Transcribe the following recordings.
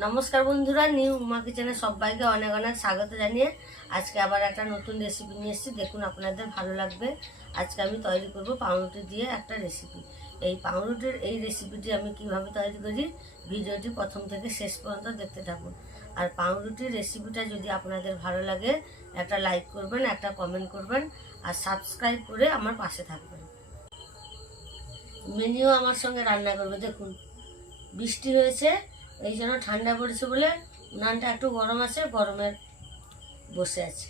নমস্কার বন্ধুরা, নিউ উমা কিচেনে সবাইকে অনেক অনেক স্বাগত জানিয়ে আজকে আবার একটা নতুন রেসিপি নিয়ে এসেছি। দেখুন, আপনাদের ভালো লাগবে। আজকে আমি তৈরি করব পাউরুটি দিয়ে একটা রেসিপি। এই পাউরুটির এই রেসিপিটি আমি কিভাবে তৈরি করি, ভিডিওটি প্রথম থেকে শেষ পর্যন্ত দেখতে থাকুন। আর পাউরুটির রেসিপিটা যদি আপনাদের ভালো লাগে, একটা লাইক করবেন, একটা কমেন্ট করবেন, আর সাবস্ক্রাইব করে আমার পাশে থাকবেন। মেনিও আমার সঙ্গে রান্না করবে। দেখুন, বৃষ্টি হয়েছে, এই জন্য ঠান্ডা পড়েছে বলে উনানটা একটু গরম আছে, গরমের বসে আছে।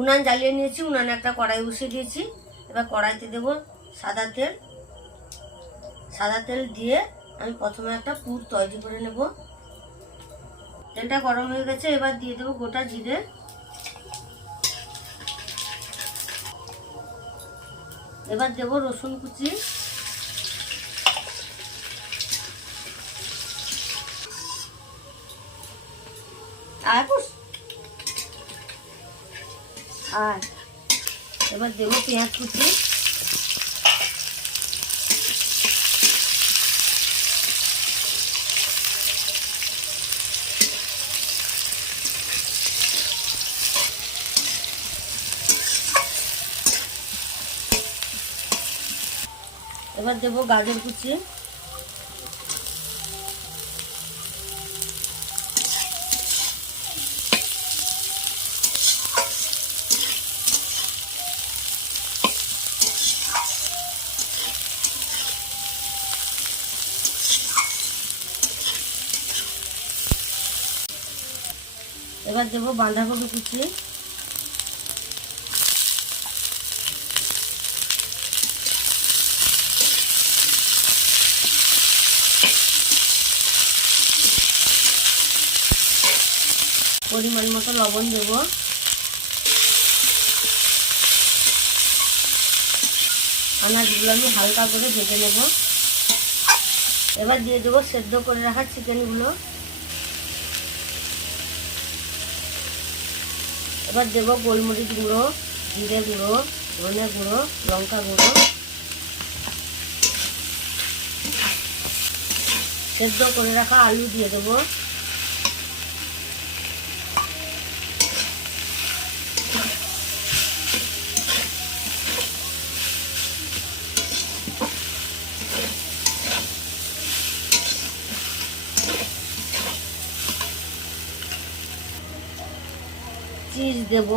উনান জ্বালিয়ে নিয়েছি, উনানে একটা কড়াই বসিয়ে দিয়েছি। এবার কড়াইতে দেব সাদা তেল। সাদা তেল দিয়ে আমি প্রথমে একটা পুর তৈরি করে নেব। তেলটা গরম হয়ে গেছে, এবার দিয়ে দেবো গোটা জিরে। এবার দেবো রসুন কুচি। আর এবার দেবো পেঁয়াজ কুচি। এবার দেবো গাজর কুচি। এবার দেবো বাঁধাকপি কুচি। পরিমাণ মতো লবণ দেব। আনাজগুলো আমি হালকা করে ভেজে নেব। এবার দিয়ে দেবো সেদ্ধ করে রাখা চিকেনগুলো। এবার দেব গোলমরিচ গুঁড়ো, জিরে গুঁড়ো, ধনে গুঁড়ো, লঙ্কা গুঁড়ো। সেদ্ধ করে রাখা আলু দিয়ে দেবো। চিজ দেব।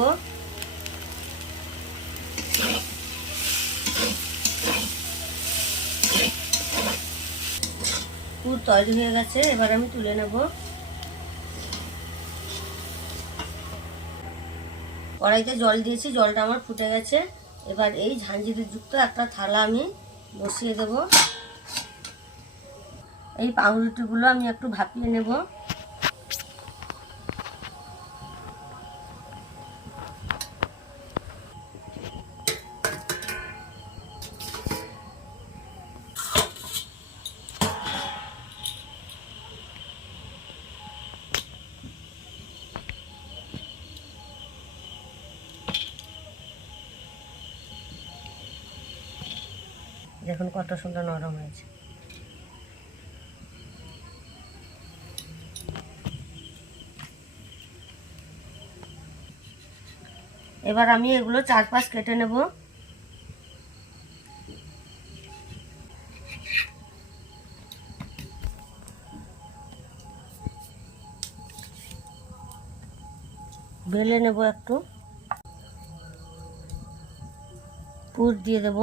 পুর তৈরি হয়ে গেছে, এবার আমি তুলে নেব। কড়াইতে জল দিয়েছি, জলটা আমার ফুটে গেছে। এবার এই ঝাঁঝরি যুক্ত একটা থালা আমি বসিয়ে দেব। এই পাউরুটিগুলো আমি একটু ভাপিয়ে নেব। দেখুন কত সুন্দর নরম হয়েছে। এবার আমি এগুলো 4-5 কেটে নেব। বেলে নেব, একটু পুর দিয়ে দেব।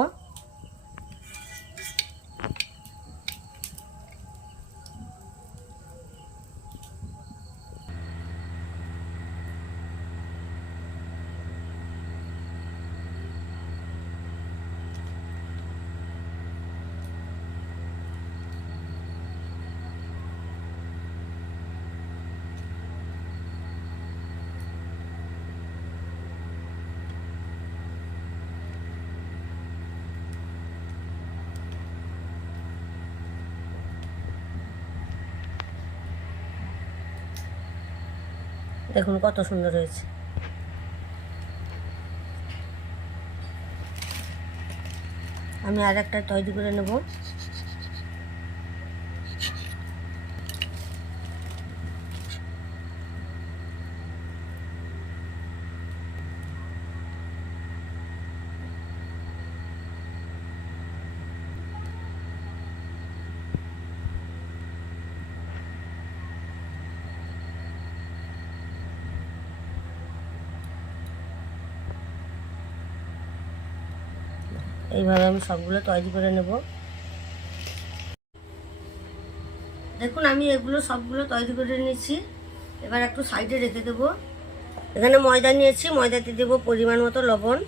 দেখুন কত সুন্দর হয়েছে। আমি আর একটা তৈরি করে নেব। এইভাবে আমি সবগুলো তৈরি করে নেব। দেখুন আমি এগুলো সবগুলো তৈরি করে নিয়েছি। এবার একটু সাইডে রেখে দেবো। এখানে ময়দা নিয়েছি, ময়দাতে দেবো পরিমাণ মতো লবণ।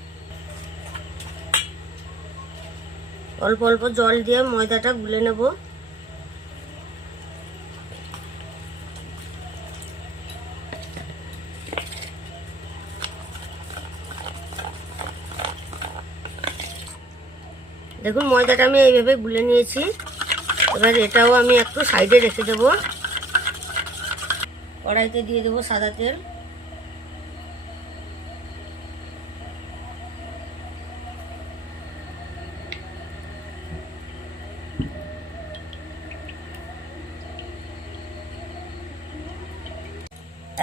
অল্প অল্প জল দিয়ে ময়দাটা গুলে নেব। দেখুন ময়দাটা আমি এইভাবে গুলে নিয়েছি। এবার এটাও আমি একটু সাইডে রেখে দেব। কড়াইতে দিয়ে দেবো সাদা তেল।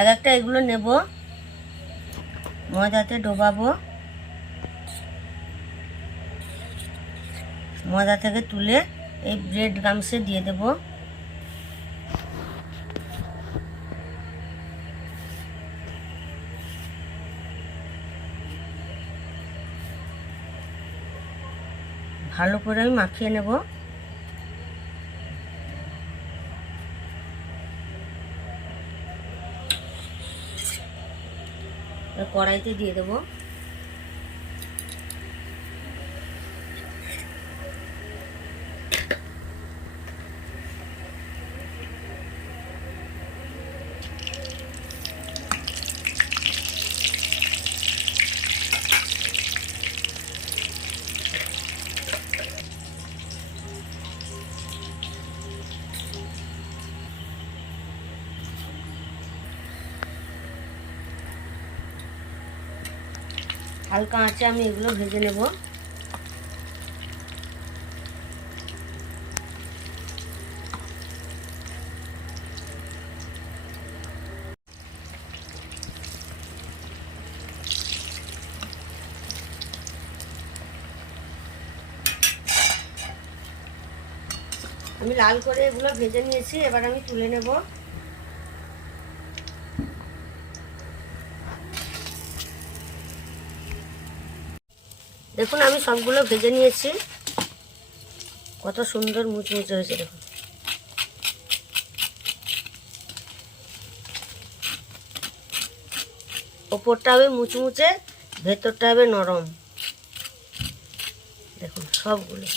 এক একটা এগুলো নেব, ময়দাতে ডোবাবো। ময়দা থেকে তুলে এই ব্রেড গামসে দিয়ে দেব। ভালো করে আমি মাখিয়ে নেব। কড়াইতে দিয়ে দেব। হালকা আঁচে আমি এগুলো ভেজে নেব। আমি লাল করে এগুলো ভেজে নিয়েছি, এবার আমি তুলে নেব। দেখুন আমি সবগুলো ভেজে নিয়েছি, কত সুন্দর মুচমুচে হয়েছে দেখুন। ওপরটা হবে মুচমুচে, ভেতরটা হবে নরম। দেখুন সবগুলো।